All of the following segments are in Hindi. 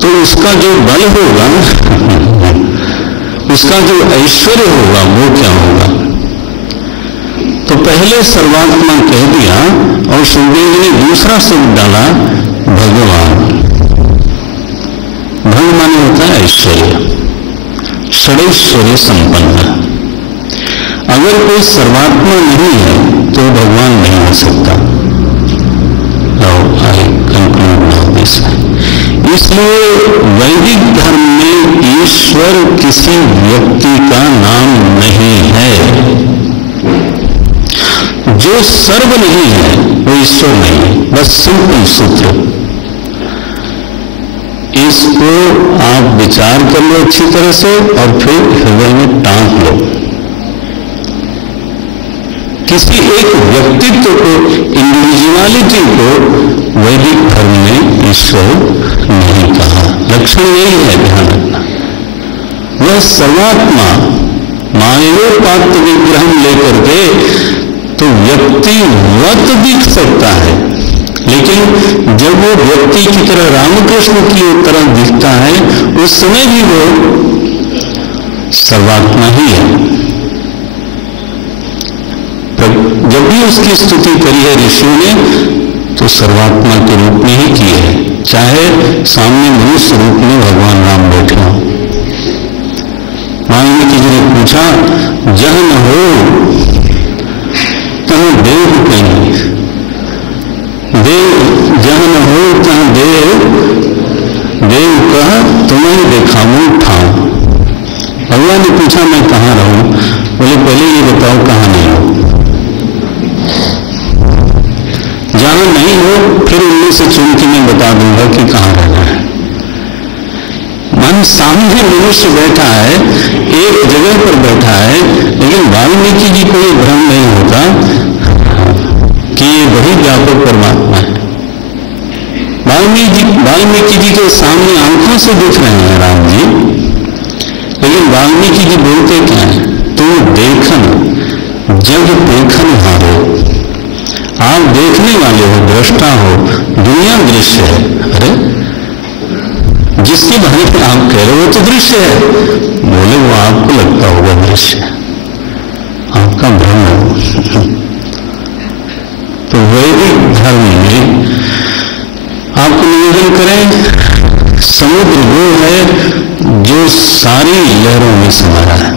तो उसका जो बल होगा, उसका जो ऐश्वर्य होगा, वो क्या होगा? तो पहले सर्वात्मा कह दिया और सुखदेव जी ने दूसरा शब्द डाला भगवान। भग माने होता है ऐश्वर्य, षडैश्वर्य संपन्न। अगर कोई सर्वात्मा नहीं है तो भगवान नहीं हो सकता। इसलिए वैदिक धर्म में ईश्वर किसी व्यक्ति का नाम नहीं है। जो सर्व नहीं है वो ईश्वर नहीं है। बस सिंपल सूत्र, इसको आप विचार कर लो अच्छी तरह से और फिर हृदय में टांक लो। किसी एक व्यक्तित्व को, इंडिविजुअलिटी को वैदिक धर्म ने ईश्वर नहीं कहा। लक्षण यही है, ध्यान रखना। वह सर्वात्मा मायोपात्र विग्रह लेकर के तो व्यक्तिवत दिख सकता है, लेकिन जब वो व्यक्ति की तरह रामकृष्ण की तरह दिखता है, उस समय भी वो सर्वात्मा ही है। जब भी उसकी स्तुति करी है ऋषियों ने तो सर्वात्मा के रूप में ही की है, चाहे सामने मनुष्य रूप में भगवान राम बैठे हो। वाल्मीकि जी ने पूछा, जह न हो तह देव कहीं, देव जह न हो तह देव, देव कह तुम्हें देखाऊं ठाऊं। भगवान ने पूछा मैं कहाँ रहूं? बोले पहले ये बताओ कहाँ नहीं हो। जहां नहीं हो फिर उनमें से चुन के मैं बता दूंगा कि कहां रहना है। मन सामने मनुष्य बैठा है, एक जगह पर बैठा है, लेकिन वाल्मीकि जी को ये भ्रम नहीं होता कि ये वही व्यापक परमात्मा है। वाल्मीकि जी के सामने आंखों से दिख रहे हैं राम जी, लेकिन वाल्मीकि जी बोलते क्या है? तुम देखन जग देखन हारो। आप देखने वाले हो, दृष्टा हो, दुनिया दृश्य है। अरे जिसके बारे में आप कह रहे हो वो तो दृश्य है। बोले वो आपको लगता होगा दृश्य, आपका भ्रम है। तो वैदिक धर्म में आपको निवेदन करें, समुद्र वो है जो सारी लहरों में समा रहा है,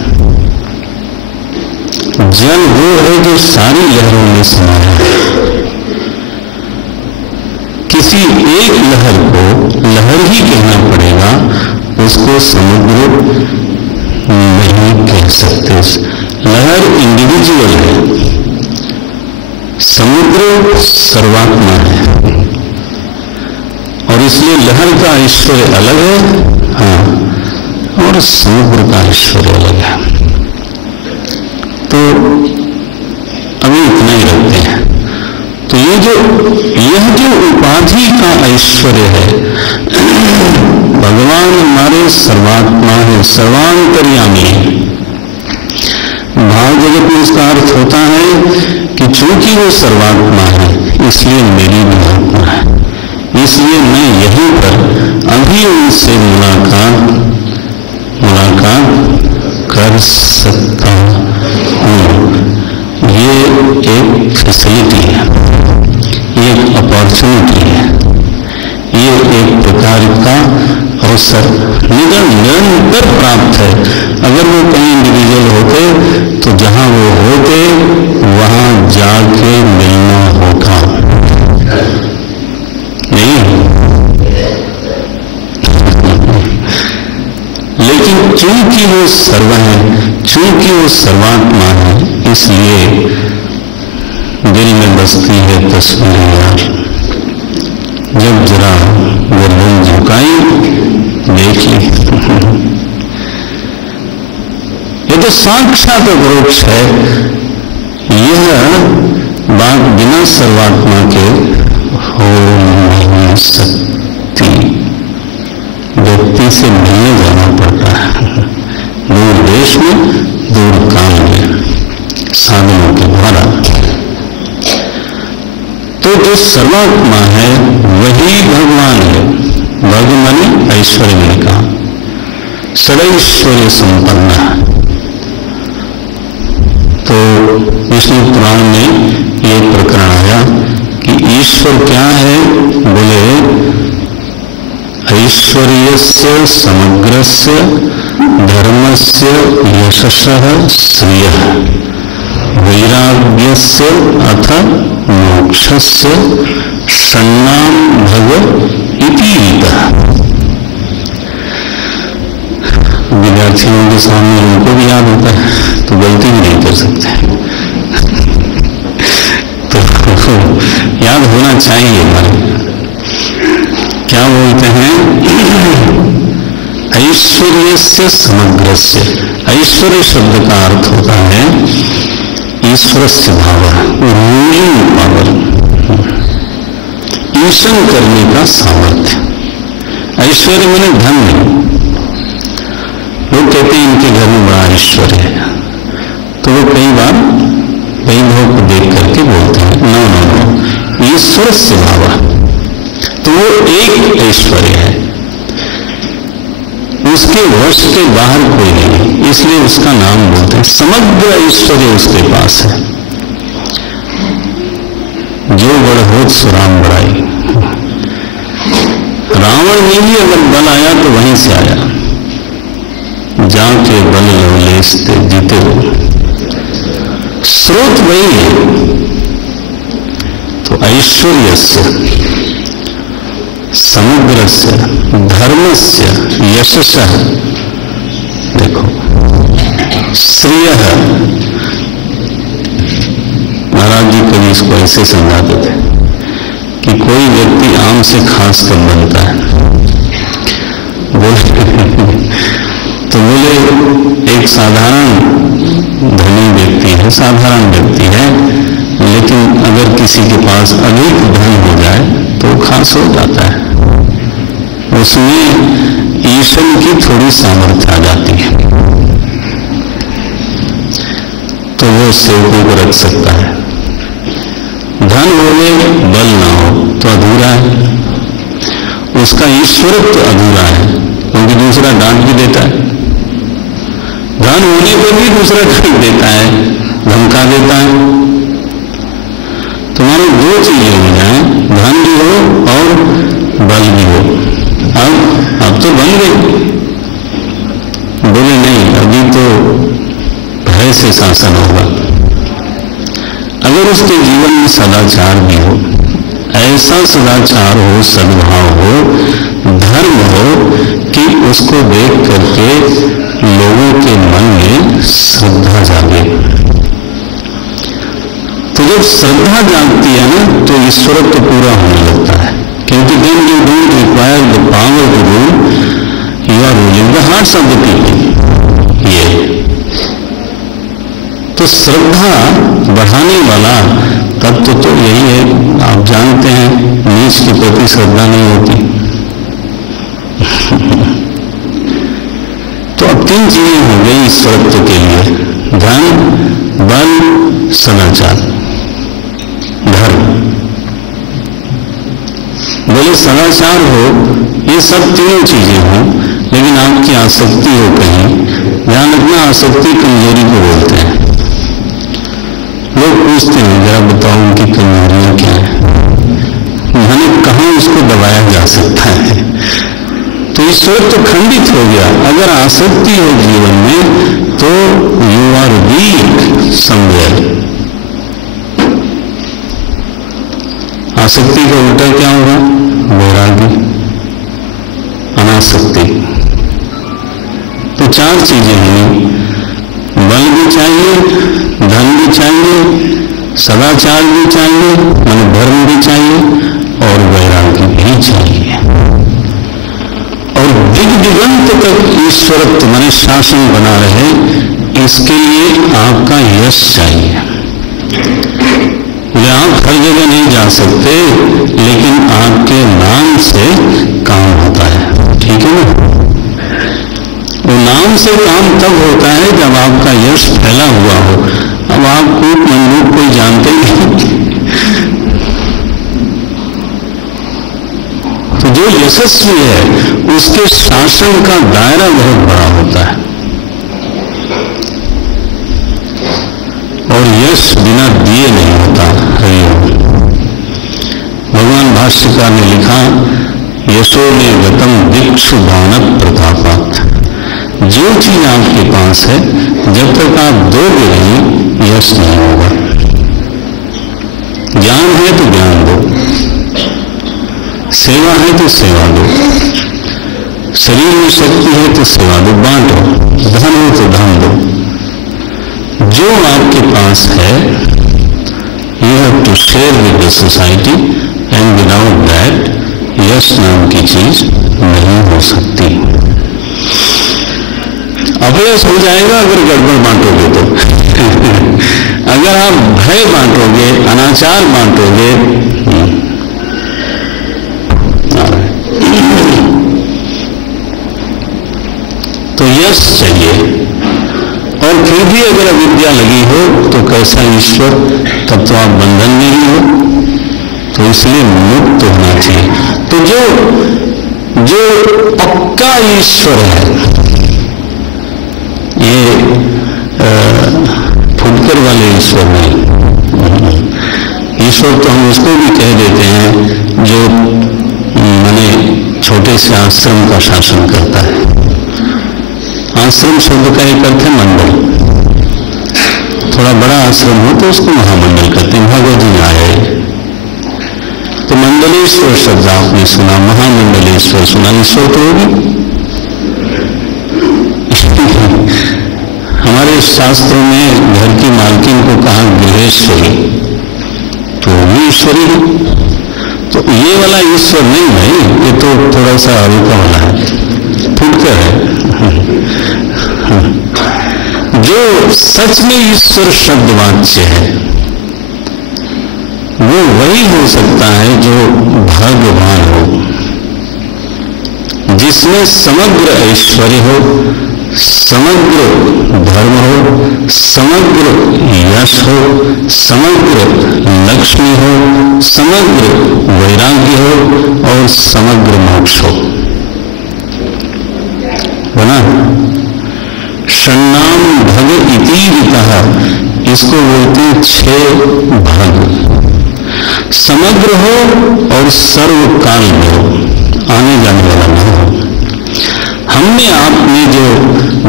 जल वो है जो सारी लहरों में समा रहा है। किसी एक लहर को लहर ही कहना पड़ेगा, उसको समुद्र नहीं कह सकते। लहर इंडिविजुअल है, समुद्र सर्वात्मा है, और इसलिए लहर का ऐश्वर्य अलग है, हाँ, और समुद्र का ऐश्वर्य अलग है। तो अभी इतना ही रखते हैं। तो यह जो उपाधि का ऐश्वर्य है, भगवान हमारे सर्वात्मा है, सर्वांतर्यामी है। भाव जगत में इसका अर्थ होता है कि चूंकि वो सर्वात्मा है इसलिए मेरी भी आत्मा है, इसलिए मैं यहीं पर अभी उनसे मुलाकात कर सकता हूँ। ये एक फैसिलिटी है, ये एक अपॉर्चुनिटी है, ये एक प्रकार का अवसर निरंतर प्राप्त है। अगर वो कहीं इंडिविजुअल होते तो जहां वो होते वहां जाके मिलना होता, नहीं। लेकिन चूंकि वो सर्व है, चूंकि वो सर्वात्मा है, इसलिए दिल में बसती है तस्वीर यार। जब जरा गर्दन झुकाई देख ली। ये तो साक्षात वृक्ष है। यह बात बिना सर्वात्मा के हो नहीं सकती। व्यक्ति से मिलने जाना पड़ता है, दूर देश में, दूर काल में, साधनों के द्वारा। तो जो सर्वात्मा है वही भगवान है। ऐश्वर्य मैंने कहा, षडैश्वर्य संपन्न। तो विष्णु पुराण में ये प्रकरण आया कि ईश्वर क्या है, बोले ऐश्वर्यस्य समग्रस्य धर्मस्य यशसः श्रियः वैराग्यस्य अथ मोक्षस्य षण्णां भव इति रीतः। विद्यार्थियों के सामने उनको भी याद होता है तो गलती भी नहीं कर सकते, तो याद होना चाहिए हमारे। क्या बोलते हैं, ऐश्वर्य से समग्रस्य। ऐश्वर्य शब्द का अर्थ होता है ईश्वर से भाव, रूलिंग पावर, ईशन करने का सामर्थ्य। ऐश्वर्य माने धन नहीं। लोग कहते हैं इनके घर में बड़ा ऐश्वर्य है, तो वो कई बार वैभव को देख करके बोलते हैं नो नो नो, ईश्वर से भावा, तो वो एक ऐश्वर्य है, उसके वश के बाहर कोई नहीं, इसलिए उसका नाम बोलते हैं। समग्र ऐश्वर्य उसके पास है, जो बड़ हो सो राम बड़ाई। रावण में भी अगर बल आया तो वहीं से आया, जाके बल लवलेसते जीते हो, स्रोत वही है। तो ऐश्वर्य से समग्रस्य धर्मस्य यशसः, देखो श्रेयः, महाराज जी कभी इसको ऐसे समझाते थे कि कोई व्यक्ति आम से खास कब बनता है। तो बोले एक साधारण धनी व्यक्ति है, साधारण व्यक्ति है, लेकिन अगर किसी के पास अधिक धन हो जाए तो खास हो जाता है, उसमें ईश्वर की थोड़ी सामर्थ्य आ जाती है, तो वो सेवकों को रख सकता है। धन होवे बल ना हो तो अधूरा है, उसका ईश्वरत्व अधूरा है, क्योंकि दूसरा डांट भी देता है। धन होने पर भी दूसरा डांट देता है, धमका देता है। तुम्हारे दो चीजें हो जाए, धन भी हो और बल भी हो। अब तो बन गई, बोले नहीं अभी तो भय से शासन होगा। अगर उसके जीवन में सदाचार भी हो, ऐसा सदाचार हो, सद्भाव हो, धर्म हो कि उसको देख करके लोगों के मन में श्रद्धा जागे। तो जब श्रद्धा जागती है ना तो ईश्वरत्व तो पूरा होने लगता है, क्योंकि then you don't require the power to rule, you are ruling the hearts of the people। ये तो श्रद्धा बढ़ाने वाला तत्व तो यही है। आप जानते हैं नीच के प्रति श्रद्धा नहीं होती। तो अब तीन चीजें हो गई ईश्वरत्व के लिए, धन, बल, सदाचार, धर्म। बोले सदाचार हो, ये सब तीनों चीजें हो, लेकिन आपकी आसक्ति हो कहीं, ध्यान रखना आसक्ति कमजोरी को बोलते हैं। लोग पूछते हैं जरा बताओ उनकी कमजोरियां क्या है, मैंने कहा उसको दबाया जा सकता है। तो ईश्वर तो खंडित हो गया। अगर आसक्ति हो जीवन में तो यू आर वीक समवेयर। आसक्ति का उल्टा क्या होगा? वैराग्य, अनासक्ति। तो चार चीजें हैं, बल भी चाहिए, धन भी चाहिए, सदाचार भी चाहिए, माने धर्म भी चाहिए, और वैराग्य भी चाहिए। और दिग्दिगंत तक ईश्वरत्व माने शासन बना रहे, इसके लिए आपका यश चाहिए। आप हर जगह नहीं जा सकते, लेकिन आपके नाम से काम होता है, ठीक है ना? वो नाम से काम तब होता है जब आपका यश फैला हुआ हो। अब आप कूट मंडूक कोई जानते नहीं। तो जो यशस्वी है उसके शासन का दायरा बहुत बड़ा होता है, और यश बिना दिए नहीं होता। हरिओम। भगवान भाष्यकार ने लिखा, यशो ने गतम दिक्षु दान प्रतापात। जो चीज आपके पास है जब तक आप दोगे नहीं, यश नहीं होगा। ज्ञान है तो ज्ञान दो, सेवा है तो सेवा दो, शरीर में शक्ति है तो सेवा दो, बांटो, धन हो तो धन दो। जो आपके पास है you have to share with the society, and without that यश नाम की चीज नहीं हो सकती। अपयश हो जाएगा अगर गड़बड़ बांटोगे तो। अगर आप भय बांटोगे, अनाचार बांटोगे, तो यश चाहिए। और फिर भी अगर अविद्या लगी हो तो कैसा ईश्वर, तब तो आप बंधन में ही हो, तो इसलिए मुक्त होना चाहिए। तो जो पक्का ईश्वर है, ये फुटकर वाले ईश्वर नहीं। ईश्वर तो हम उसको भी कह देते हैं जो माने छोटे से आश्रम का शासन करता है। आश्रम शब्द का एक अर्थ है मंडल। थोड़ा बड़ा आश्रम हो तो उसको महामंडल कहते हैं। भगवत जी आए तो मंडलेश्वर शब्द आपने सुना, महामंडलेश्वर सुना। ईश्वर तो होगी। हमारे शास्त्रों में घर की मालकिन को कहा गृहेश्वरी, तो भी ईश्वरी है। तो ये वाला ईश्वर नहीं भाई, ये तो थोड़ा सा हल्का वाला है, फुटकर है। जो सच में ईश्वर शब्द वाच्य है वो वही हो सकता है जो भाग्यवान हो, जिसमें समग्र ऐश्वर्य हो, समग्र धर्म हो, समग्र यश हो, समग्र लक्ष्मी हो, समग्र वैराग्य हो और समग्र मोक्ष हो। बना षण्णाम भग इति वितः, इसको बोलते हैं 6 भाग। समग्र हो और सर्वकाल में हो, आने जाने वाला न हो। हमने आप में जो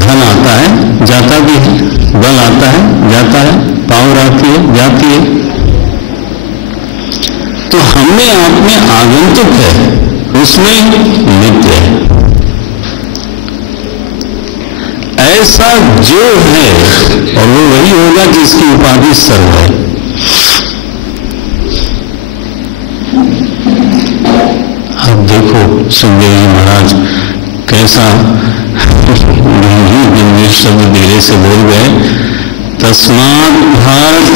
धन आता है जाता भी है, बल आता है जाता है, पावर आती है जाती है, तो हमने आप में आगंतुक है, उसमें नित्य है। ऐसा जो है और वो वही होगा जिसकी उपाधि सर्व है। अब देखो सुखदेव जी महाराज कैसा गंभीर शब्द धीरे से बोल गए। तस्मात् भारत,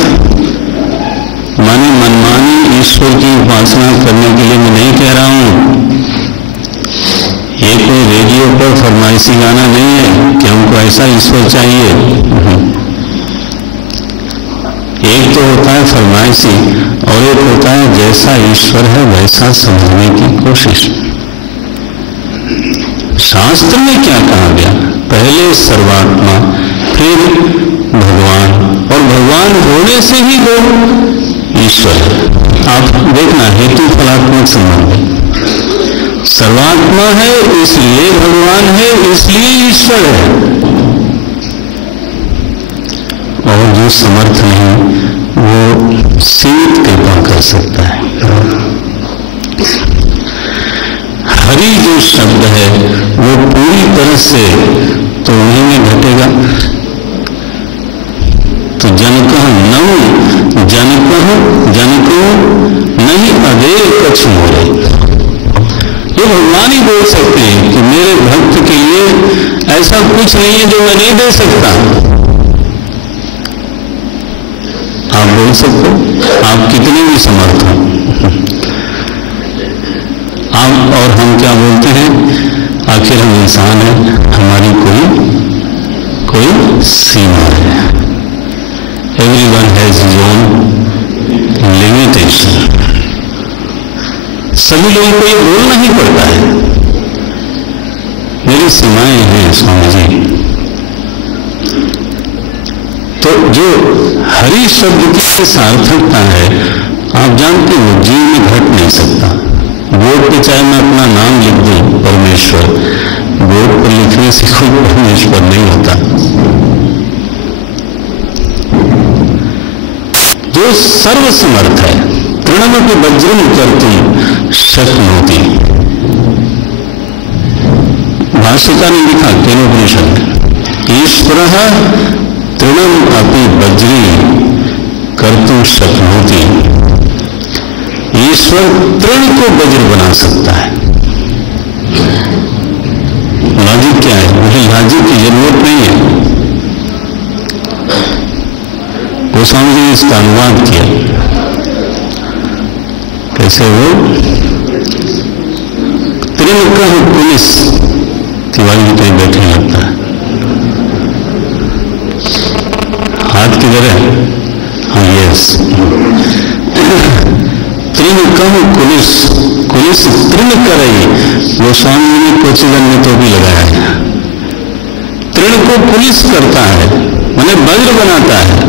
माने मनमानी ईश्वर की उपासना करने के लिए मैं नहीं कह रहा हूं। ये कोई रेडियो पर फरमाइशी गाना नहीं है कि हमको ऐसा ईश्वर चाहिए। एक तो होता है फरमाइशी और एक होता है जैसा ईश्वर है वैसा समझने की कोशिश। शास्त्र में क्या कहा गया? पहले सर्वात्मा, फिर भगवान, और भगवान होने से ही वो ईश्वर है। आप देखना हेतु फलात्मक संबंध है। सर्वात्मा है इसलिए भगवान है, इसलिए ईश्वर है। और जो समर्थ नहीं वो सीमित कृपा कर सकता है। हरि जो शब्द है वो पूरी तरह से तो उन्हीं में घटेगा। तो जनको नहीं अदेर कछ मोरे, ये भगवान ही बोल सकते हैं कि मेरे भक्त के लिए ऐसा कुछ नहीं है जो मैं नहीं दे सकता। आप बोल सकते हो, आप कितने भी समर्थ हो। आप और हम क्या बोलते हैं? आखिर हम इंसान हैं, हमारी कोई सीमा है। Everyone has his own limitation. सभी लोगों को ये बोलना ही पड़ता है। मेरी सीमाएं हैं स्वामी जी। तो जो हरि शब्द की सार्थकता है, आप जानते हो जीव में घट नहीं सकता। बोर्ड पे चाहे मैं अपना नाम लिख दूं परमेश्वर, बोर्ड पर लिखने से कोई परमेश्वर नहीं होता। जो सर्वसमर्थ है, तृणमपि वज्रम कर्तुम शक्नोति। भाष्यकार ने लिखा केनोपनिषद में, ईश्वरः तृणम अपि वज्री कर्तुम शक्नोति। ईश्वर तृण को वज्र बना सकता है। लॉजिक क्या है? मुझे लॉजिक की जरूरत नहीं है। गोस्वामी जी ने इसका अनुवाद किया। कैसे वो तृण का पुलिस तिवारी जी कहीं बैठने लगता है, हाथ की तरह। हाँ, यस। तृण कहूं कुलिस, कुलिस तृण करई। गोस्वामी जी ने कोचिगन में तो भी लगाया है। तृण को पुलिस करता है, माने वज्र बनाता है।